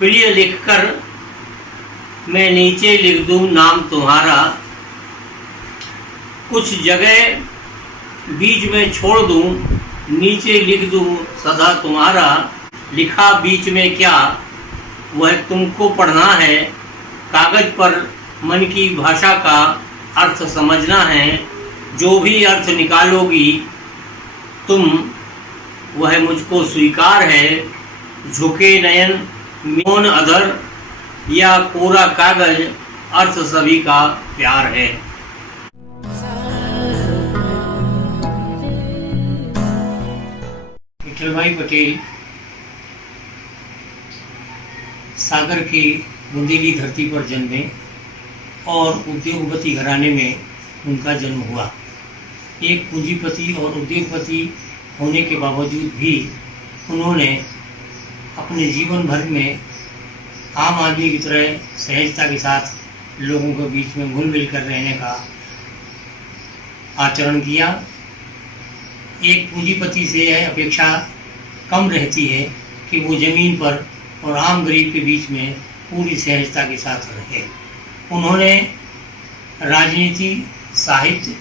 प्रिय लिखकर मैं नीचे लिख दूं नाम तुम्हारा, कुछ जगह बीच में छोड़ दूं, नीचे लिख दूं सदा तुम्हारा। लिखा बीच में क्या वह तुमको पढ़ना है, कागज पर मन की भाषा का अर्थ समझना है। जो भी अर्थ निकालोगी तुम वह मुझको स्वीकार है। झुके नयन मौन अधर या कोरा कागज, अर्थ सभी का प्यार है। विठल भाई पटेल सागर की बुंदेली धरती पर जन्मे और उद्योगपति घराने में उनका जन्म हुआ। एक पूंजीपति और उद्योगपति होने के बावजूद भी उन्होंने अपने जीवन भर में आम आदमी की तरह सहजता के साथ लोगों के बीच में घुल मिल कर रहने का आचरण किया। एक पूंजीपति से यह अपेक्षा कम रहती है कि वो ज़मीन पर और आम गरीब के बीच में पूरी सहजता के साथ रहे। उन्होंने राजनीति, साहित्य,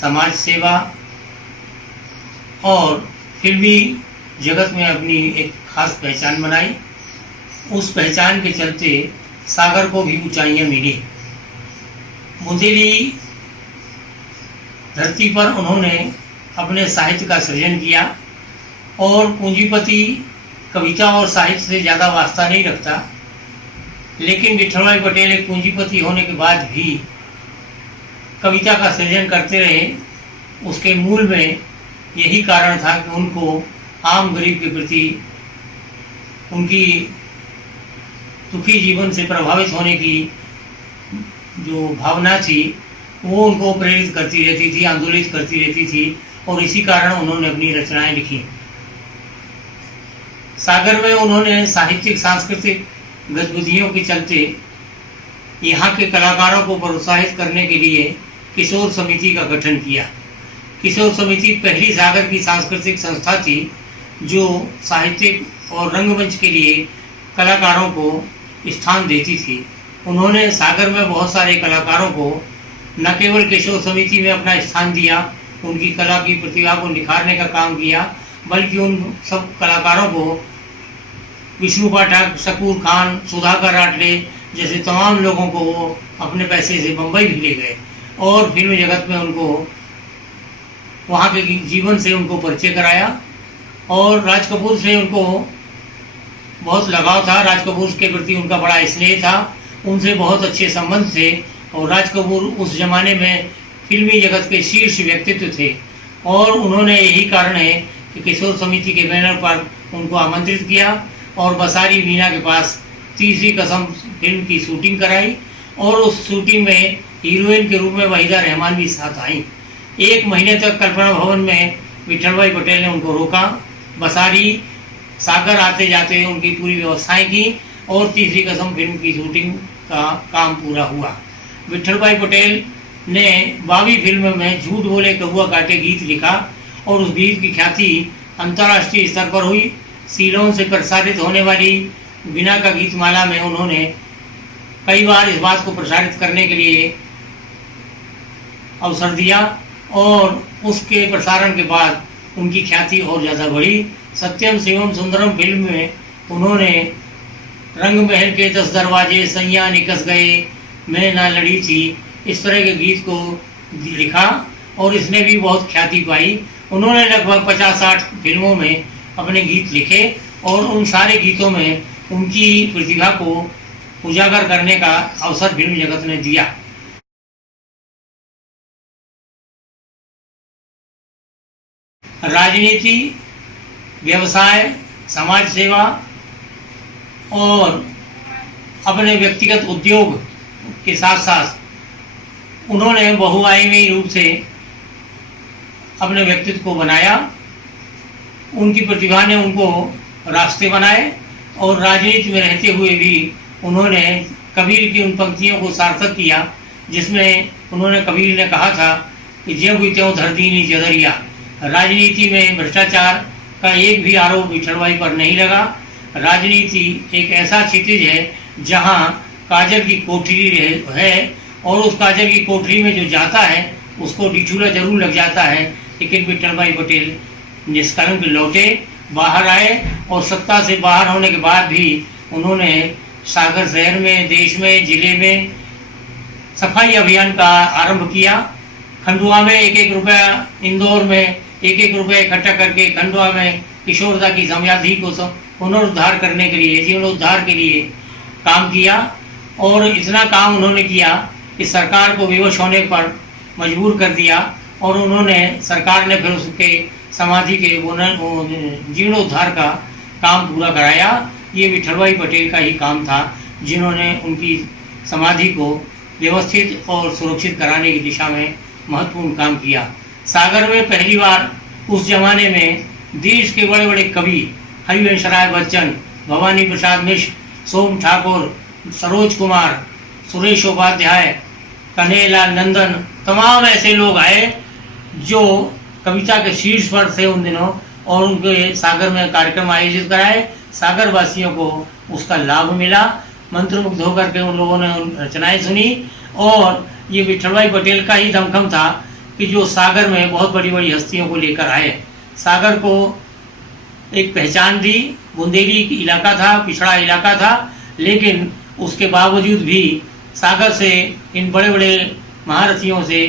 समाज सेवा और फिल्मी जगत में अपनी एक खास पहचान बनाई। उस पहचान के चलते सागर को भी ऊंचाइयां मिली। बुंदेली धरती पर उन्होंने अपने साहित्य का सृजन किया और पूंजीपति कविता और साहित्य से ज़्यादा वास्ता नहीं रखता, लेकिन विठल भाई पटेल एक पूंजीपति होने के बाद भी कविता का सृजन करते रहे। उसके मूल में यही कारण था कि उनको आम गरीब के प्रति उनकी दुखी जीवन से प्रभावित होने की जो भावना थी वो उनको प्रेरित करती रहती थी, आंदोलित करती रहती थी, और इसी कारण उन्होंने अपनी रचनाएं लिखी। सागर में उन्होंने साहित्यिक सांस्कृतिक गतिविधियों के चलते यहाँ के कलाकारों को प्रोत्साहित करने के लिए किशोर समिति का गठन किया। किशोर समिति पहली सागर की सांस्कृतिक संस्था थी जो साहित्यिक और रंगमंच के लिए कलाकारों को स्थान देती थी। उन्होंने सागर में बहुत सारे कलाकारों को न केवल किशोर समिति में अपना स्थान दिया, उनकी कला की प्रतिभा को निखारने का काम किया, बल्कि उन सब कलाकारों को विष्णु पाठक, शकूर खान, सुधाकर राटले जैसे तमाम लोगों को वो अपने पैसे से बम्बई भी ले गए और फिल्म जगत में उनको वहाँ के जीवन से उनको परिचय कराया। और राज कपूर से उनको बहुत लगाव था, राज कपूर के प्रति उनका बड़ा स्नेह था, उनसे बहुत अच्छे संबंध थे। और राज कपूर उस जमाने में फिल्मी जगत के शीर्ष व्यक्तित्व थे और उन्होंने यही कारण है कि किशोर समिति के बैनर पर उनको आमंत्रित किया और बसारी मीना के पास तीसरी कसम फिल्म की शूटिंग कराई और उस शूटिंग में हीरोइन के रूप में वहीदा रहमान भी साथ आई। 1 महीने तक कल्पना भवन में विठल भाई पटेल ने उनको रोका। बसारी सागर आते जाते उनकी पूरी व्यवस्थाएं की और तीसरी कसम फिल्म की शूटिंग का काम पूरा हुआ। विठल भाई पटेल ने 22 फिल्म में झूठ बोले कौआ काटे गीत लिखा और उस गीत की ख्याति अंतर्राष्ट्रीय स्तर पर हुई। सीलोन से प्रसारित होने वाली बिना का गीत माला में उन्होंने कई बार इस बात को प्रसारित करने के लिए अवसर दिया और उसके प्रसारण के बाद उनकी ख्याति और ज़्यादा बढ़ी। सत्यम शिवम सुंदरम फिल्म में उन्होंने रंग महल के 10 दरवाजे, सैया निकस गए, मैं ना लड़ी थी, इस तरह के गीत को लिखा और इसने भी बहुत ख्याति पाई। उन्होंने लगभग 50-60 फिल्मों में अपने गीत लिखे और उन सारे गीतों में उनकी प्रतिभा को उजागर करने का अवसर फिल्म जगत ने दिया। राजनीति, व्यवसाय, समाज सेवा और अपने व्यक्तिगत उद्योग के साथ साथ उन्होंने बहुआयामी रूप से अपने व्यक्तित्व को बनाया। उनकी प्रतिभा ने उनको रास्ते बनाए और राजनीति में रहते हुए भी उन्होंने कबीर की उन पंक्तियों को सार्थक किया जिसमें उन्होंने कबीर ने कहा था कि ज्यों की त्यों धर दीनी जदरिया। राजनीति में भ्रष्टाचार का एक भी आरोप विठल भाई पर नहीं लगा। राजनीति एक ऐसा क्षितिज है जहाँ काजल की कोठरी है और उस काजल की कोठरी में जो जाता है उसको डिठूला जरूर लग जाता है, लेकिन विठल भाई पटेल निष्कलंक लौटे, बाहर आए और सत्ता से बाहर होने के बाद भी उन्होंने सागर शहर में, देश में, जिले में सफाई अभियान का आरंभ किया। खंडवा में 1-1 रुपया, इंदौर में 1-1 रुपया इकट्ठा करके खंडवा में किशोरदा की समाधि को पुनरुद्धार करने के लिए, जीर्णोद्धार के लिए काम किया। और इतना काम उन्होंने किया कि सरकार को विवश होने पर मजबूर कर दिया और उन्होंने, सरकार ने फिर उसके समाधि के जीर्णोद्धार का काम पूरा कराया। ये विठल भाई पटेल का ही काम था, जिन्होंने उनकी समाधि को व्यवस्थित और सुरक्षित कराने की दिशा में महत्वपूर्ण काम किया। सागर में पहली बार उस जमाने में देश के बड़े बड़े कवि हरिवंश राय बच्चन, भवानी प्रसाद मिश्र, सोम ठाकुर, सरोज कुमार, सुरेश उपाध्याय, कन्हैयालाल नंदन, तमाम ऐसे लोग आए जो कविता के शीर्ष पर थे उन दिनों और उनके सागर में कार्यक्रम आयोजित कराए। सागर वासियों को उसका लाभ मिला, मंत्रमुग्ध होकर के उन लोगों ने रचनाएं सुनी। और ये विठल भाई पटेल का ही दमखम था कि जो सागर में बहुत बड़ी बड़ी हस्तियों को लेकर आए, सागर को एक पहचान दी। बुंदेली इलाका था, पिछड़ा इलाका था, लेकिन उसके बावजूद भी सागर से इन बड़े बड़े महारथियों से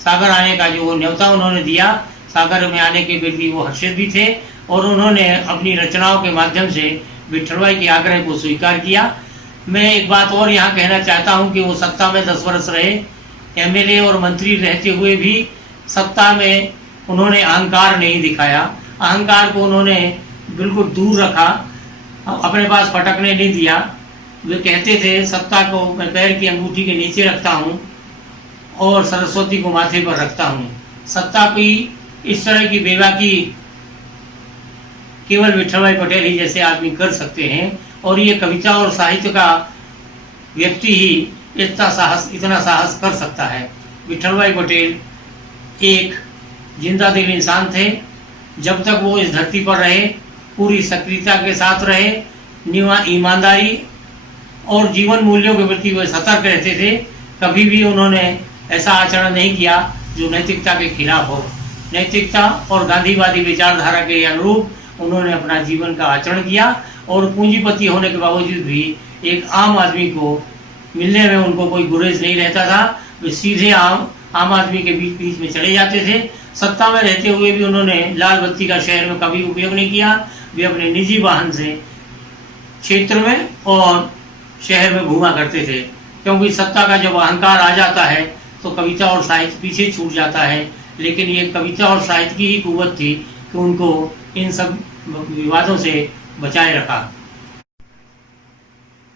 सागर आने का जो न्योता उन्होंने दिया, सागर में आने के प्रति वो हर्षित भी थे और उन्होंने अपनी रचनाओं के माध्यम से विठल भाई के आग्रह को स्वीकार किया। मैं एक बात और यहाँ कहना चाहता हूँ कि वो सत्ता में 10 वर्ष रहे, एमएलए और मंत्री रहते हुए भी सत्ता में उन्होंने अहंकार नहीं दिखाया। अहंकार को उन्होंने बिल्कुल दूर रखा, अपने पास फटकने नहीं दिया। वे कहते थे सत्ता को मैं पैर की अंगूठी के नीचे रखता हूँ और सरस्वती को माथे पर रखता हूँ। सत्ता की इस तरह की बेबाकी केवल विठल भाई पटेल ही जैसे आदमी कर सकते हैं और ये कविता और साहित्य का व्यक्ति ही इतना साहस कर सकता है। विठल भाई पटेल एक जिंदा दिल इंसान थे। जब तक वो इस धरती पर रहे पूरी सक्रियता के साथ रहे, ईमानदारी और जीवन मूल्यों के प्रति वो सतर्क रहते थे। कभी भी उन्होंने ऐसा आचरण नहीं किया जो नैतिकता के खिलाफ हो। नैतिकता और गांधीवादी विचारधारा के अनुरूप उन्होंने अपना जीवन का आचरण किया और पूंजीपति होने के बावजूद भी एक आम आदमी को मिलने में उनको कोई गुरेज नहीं रहता था। वे सीधे आम आदमी के बीच में चले जाते थे। सत्ता में रहते हुए भी उन्होंने लाल बत्ती का शहर में कभी उपयोग नहीं किया। वे अपने निजी वाहन से क्षेत्र में और शहर में घूमा करते थे, क्योंकि सत्ता का जब अहंकार आ जाता है तो कविता और साहित्य पीछे छूट जाता है। लेकिन ये कविता और साहित्य की ही कुव्वत थी कि उनको इन सब विवादों से बचाए रखा।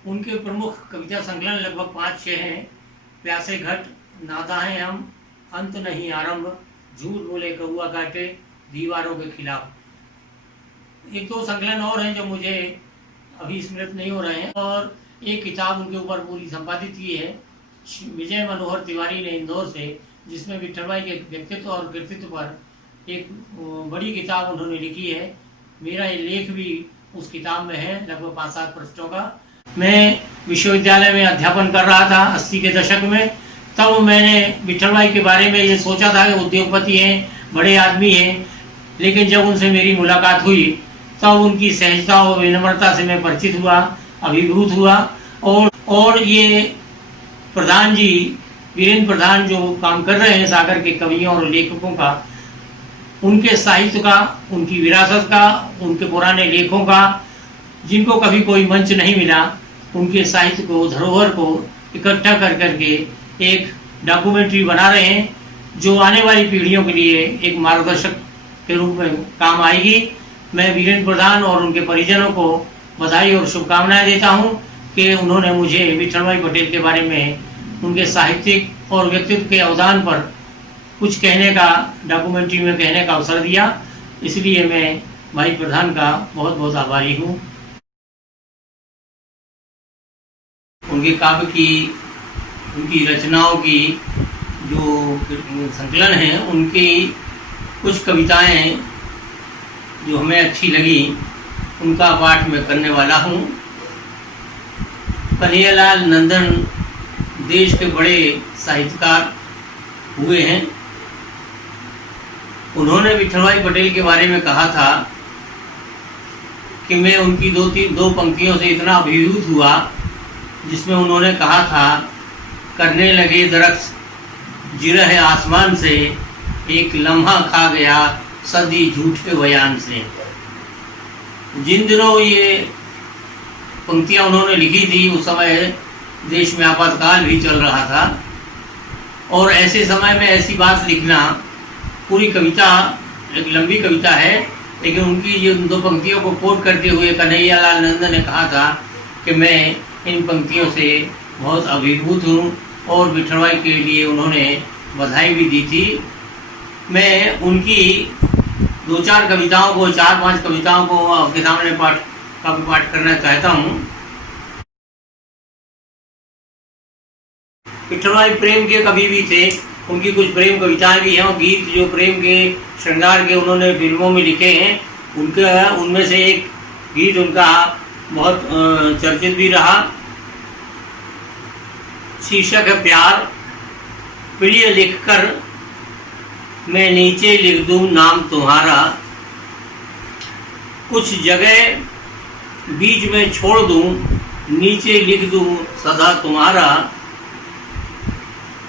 उनके प्रमुख कविता संकलन लगभग 5-6 हैं। प्यासे घट, नादाएं हम, अंत नहीं आरंभ, झूठ बोले कौआ काटे, दीवारों के खिलाफ। 1-2 संकलन और हैं जो मुझे अभी स्मृत नहीं हो रहे हैं और एक किताब उनके ऊपर पूरी संपादित की है विजय मनोहर तिवारी ने इंदौर से, जिसमें विठल भाई के व्यक्तित्व और कृतित्व पर एक बड़ी किताब उन्होंने लिखी है। मेरा ये लेख भी उस किताब में है, लगभग 5-7 पृष्ठों का। मैं विश्वविद्यालय में अध्यापन कर रहा था 80 के दशक में। तब मैंने विठल भाई के बारे में ये सोचा था कि उद्योगपति हैं, बड़े आदमी हैं, लेकिन जब उनसे मेरी मुलाकात हुई तब उनकी सहजता और विनम्रता से मैं परिचित हुआ, अभिभूत हुआ। और ये प्रधान जी, वीरेंद्र प्रधान, जो काम कर रहे हैं सागर के कवियों और लेखकों का, उनके साहित्य का, उनकी विरासत का, उनके पुराने लेखों का, जिनको कभी कोई मंच नहीं मिला, उनके साहित्य को, धरोहर को इकट्ठा कर करके एक डॉक्यूमेंट्री बना रहे हैं जो आने वाली पीढ़ियों के लिए एक मार्गदर्शक के रूप में काम आएगी। मैं वीरेंद्र प्रधान और उनके परिजनों को बधाई और शुभकामनाएं देता हूं कि उन्होंने मुझे विठल भाई पटेल के बारे में, उनके साहित्यिक और व्यक्तित्व के अवदान पर कुछ कहने का, डॉक्यूमेंट्री में कहने का अवसर दिया। इसलिए मैं भाई प्रधान का बहुत बहुत आभारी हूँ। उनके काव्य की, उनकी रचनाओं की जो संकलन है, उनकी कुछ कविताएं जो हमें अच्छी लगी उनका पाठ मैं करने वाला हूँ। कन्हैयालाल नंदन देश के बड़े साहित्यकार हुए हैं। उन्होंने विठल भाई पटेल के बारे में कहा था कि मैं उनकी दो पंक्तियों से इतना अभिभूत हुआ, जिसमें उन्होंने कहा था, करने लगे दरख्त जिरह आसमान से, एक लम्हा खा गया सदी झूठे बयान से। जिन दिनों ये पंक्तियाँ उन्होंने लिखी थी, उस समय देश में आपातकाल भी चल रहा था, और ऐसे समय में ऐसी बात लिखना, पूरी कविता एक लंबी कविता है, लेकिन उनकी ये दो पंक्तियों को कोट करते हुए कन्हैयालाल नंदन ने कहा था कि मैं इन पंक्तियों से बहुत अभिभूत हूँ, और विठल भाई के लिए उन्होंने बधाई भी दी थी। मैं उनकी 2-4 कविताओं को, 4-5 कविताओं को आपके सामने पाठ करना चाहता हूँ। विठल भाई प्रेम के कवि भी थे, उनकी कुछ प्रेम कविताएं भी हैं, और गीत जो प्रेम के श्रृंगार के उन्होंने फिल्मों में लिखे हैं, उनमें से एक गीत उनका बहुत चर्चित भी रहा। शीर्षक है प्यार। प्रिय लिखकर मैं नीचे लिख दूं नाम तुम्हारा, कुछ जगह बीच में छोड़ दूं, नीचे लिख दूं सदा तुम्हारा।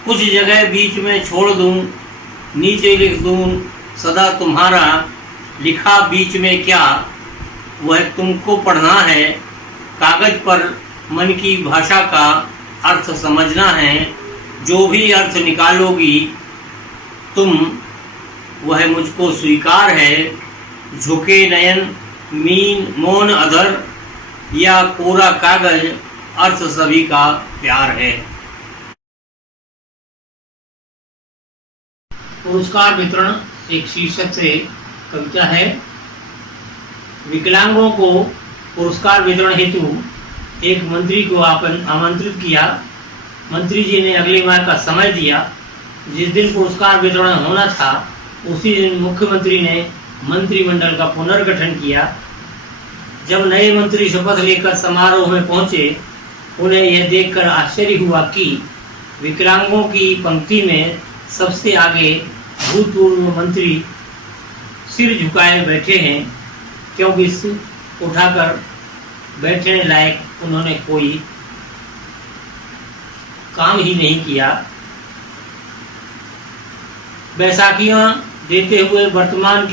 कुछ जगह बीच में छोड़ दूं, नीचे लिख दूं सदा तुम्हारा। लिखा बीच में क्या, वह तुमको पढ़ना है, कागज पर मन की भाषा का अर्थ समझना है। जो भी अर्थ निकालोगी तुम, वह मुझको स्वीकार है। झुके नयन मीन मौन अधर, या कोरा कागज, अर्थ सभी का प्यार है। पुरस्कार वितरण एक शीर्षक से कविता है। विकलांगों को पुरस्कार वितरण हेतु एक मंत्री को आमंत्रित किया। मंत्री जी ने अगले माह का समय दिया। जिस दिन पुरस्कार वितरण होना था, उसी दिन मुख्यमंत्री ने मंत्रिमंडल का पुनर्गठन किया। जब नए मंत्री शपथ लेकर समारोह में पहुंचे, उन्हें यह देखकर आश्चर्य हुआ कि विकलांगों की पंक्ति में सबसे आगे भूतपूर्व मंत्री सिर झुकाए बैठे हैं, क्योंकि सिर उठाकर बैठने लायक उन्होंने कोई काम ही नहीं किया। बैसाखियां देते हुए वर्तमान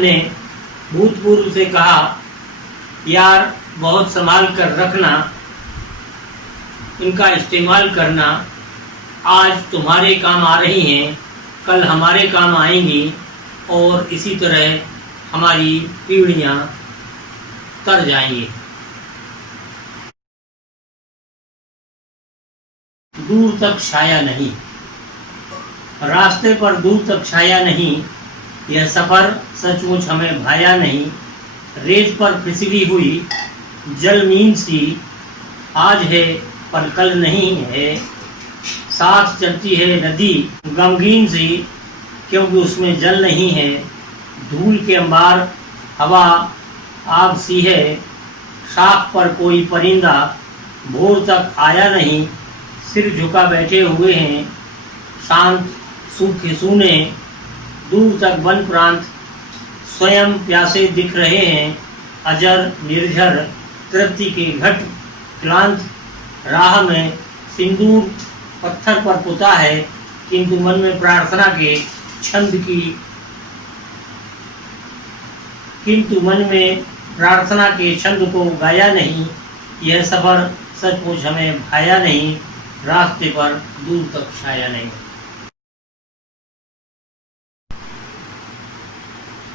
ने भूतपूर्व से कहा, यार बहुत संभाल कर रखना, इनका इस्तेमाल करना। आज तुम्हारे काम आ रही हैं, कल हमारे काम आएंगी, और इसी तरह हमारी पीढ़ियां तर जाएंगी। दूर तक छाया नहीं, रास्ते पर दूर तक छाया नहीं, यह सफ़र सचमुच हमें भाया नहीं। रेत पर फिसली हुई जलमीन सी, आज है पर कल नहीं है। साथ चलती है नदी गमगीन सी, क्योंकि उसमें जल नहीं है। धूल के अंबार हवा आग सी है, शाख पर कोई परिंदा भोर तक आया नहीं। सिर झुका बैठे हुए हैं, शांत सूखे सूने, दूर तक वन प्रांत स्वयं प्यासे दिख रहे हैं। अजर निर्झर तृप्ति के घट क्लांत, राह में सिंदूर पत्थर पर पुता है, किंतु मन में प्रार्थना के छंद को गाया नहीं। यह सफर सचमुच हमें भाया नहीं, रास्ते पर दूर तक छाया नहीं।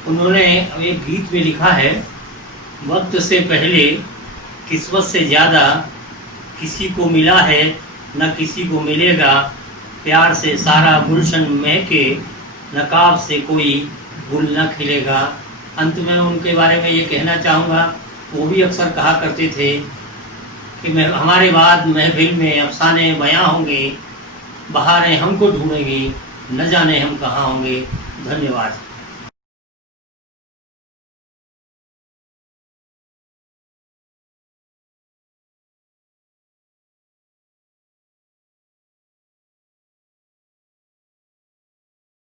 उन्होंने एक गीत में लिखा है, वक्त से पहले किस्मत से ज़्यादा किसी को मिला है, न किसी को मिलेगा। प्यार से सारा गुलशन महके, नकाब से कोई गुल न खिलेगा। अंत में उनके बारे में ये कहना चाहूँगा, वो भी अक्सर कहा करते थे कि हमारे बाद महफिल में अफसाने बयां होंगे, बहारें हमको ढूंढेंगी, न जाने हम कहाँ होंगे। धन्यवाद।